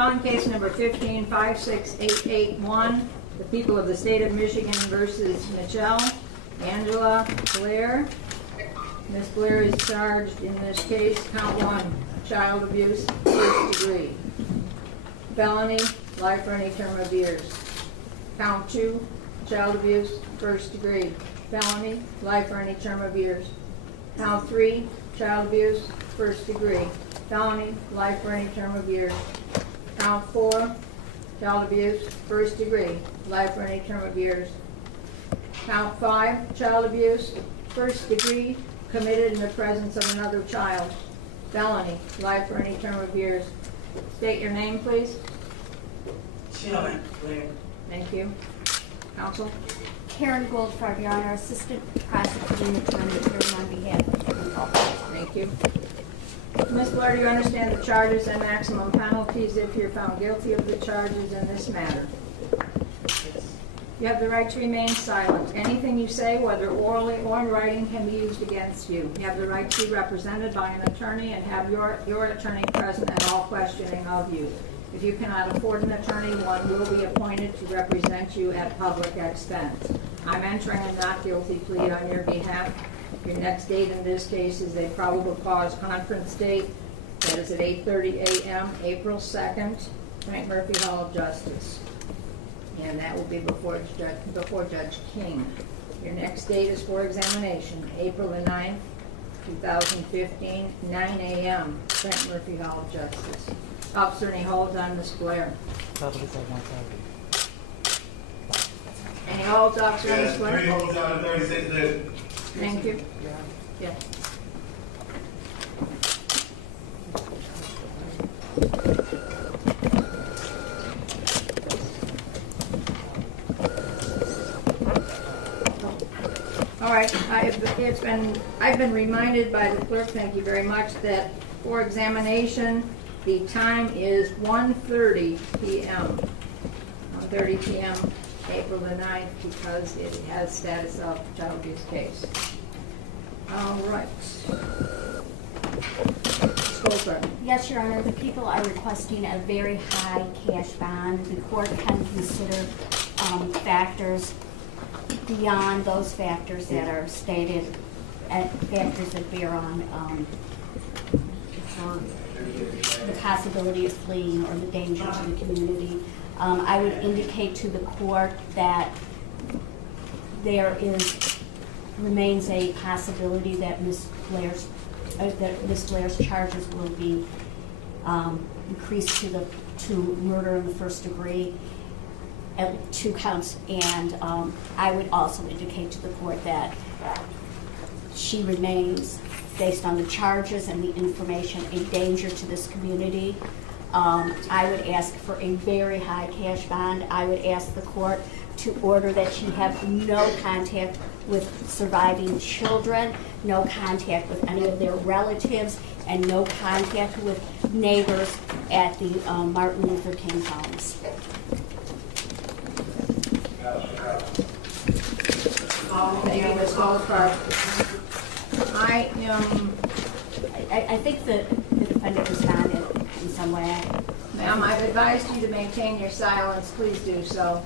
On case number 15-56881, the people of the state of Michigan versus Mitchelle, Angela, Blair. Ms. Blair is charged in this case, count 1, child abuse, first degree. Felony, life or any term of years. Count 2, child abuse, first degree. Felony, life or any term of years. Count 3, child abuse, first degree. Felony, life or any term of years. Count 4, child abuse, first degree, life or any term of years. Count 5, child abuse, first degree, committed in the presence of another child. Felony, life or any term of years. State your name, please. Blair. Thank you. Counsel? Karen Goldfarb, Your Honor, Assistant Prosecuting Attorney on behalf of the people. Thank you. Ms. Blair, do you understand the charges and maximum penalties if you're found guilty of the charges in this matter? You have the right to remain silent. Anything you say, whether orally or in writing, can be used against you. You have the right to be represented by an attorney and have your attorney present at all questioning of you. If you cannot afford an attorney, one will be appointed to represent you at public expense. I'm entering a not guilty plea on your behalf. Your next date in this case is a probable cause conference date. That is at 8:30 a.m., April 2nd, Frank Murphy Hall of Justice. And that will be before Judge King. Your next date is for examination, April the 9th, 2015, 9 a.m., Frank Murphy Hall of Justice. Officer, any holds on Ms. Blair? Any holds, Officer, on Ms. Blair? 3 holds on 36 days. Thank you. Yeah. All right, I've been reminded by the clerk, thank you very much, that for examination, the time is 1:30 p.m. 1:30 p.m. April the 9th, because it has status of child abuse case. All right. Yes, Your Honor, the people are requesting a very high cash bond. The court can consider factors beyond those factors that are stated, factors that bear on the possibility of fleeing or the danger to the community. I would indicate to the court that there remains a possibility that Ms. Blair's charges will be increased to murder in the first degree at 2 counts, and I would also indicate to the court that she remains, based on the charges and the information, a danger to this community. I would ask for a very high cash bond. I would ask the court to order that she have no contact with surviving children, no contact with any of their relatives, and no contact with neighbors at the Martin Luther King homes. Thank you, Ms. Goldfarb. I think the defendant responded in some way. Ma'am, I've advised you to maintain your silence. Please do so.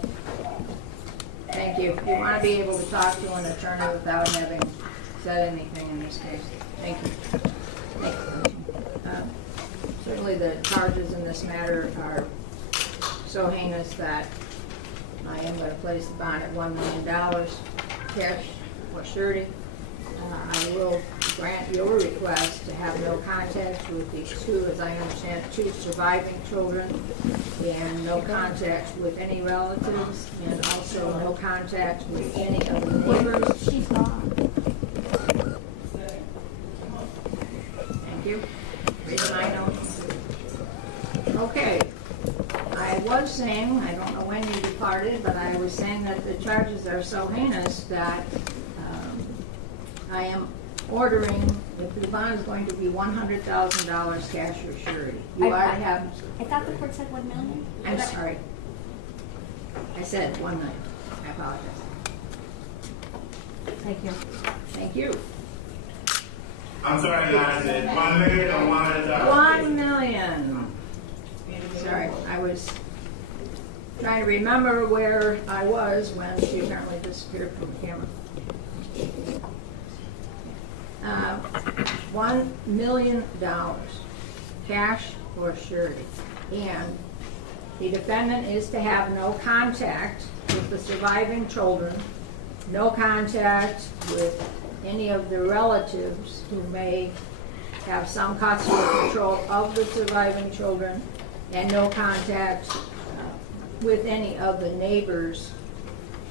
Thank you. You want to be able to talk to an attorney without having said anything in this case. Thank you. Certainly the charges in this matter are so heinous that I am going to place the bond at $1 million, cash or surety. I will grant your request to have no contact with these two, as I understand it, 2 surviving children, and no contact with any relatives, and also no contact with any of the neighbors. She's gone. Thank you. Reason I know. Okay. I was saying, I don't know when you departed, but I was saying that the charges are so heinous that I am ordering, if the bond is going to be $100,000 cash or surety. I thought the court said $1 million. I'm sorry. I said $1 million. I apologize. Thank you. Thank you. I'm sorry, guys. Is it 1 million or $100,000? 1 million. Sorry. I was trying to remember where I was when she apparently disappeared from the camera. $1 million, cash or surety. And the defendant is to have no contact with the surviving children, no contact with any of the relatives who may have some custody or control of the surviving children, and no contact with any of the neighbors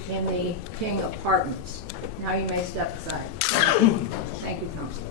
in the King Apartments. Now you may step aside. Thank you, Counselor.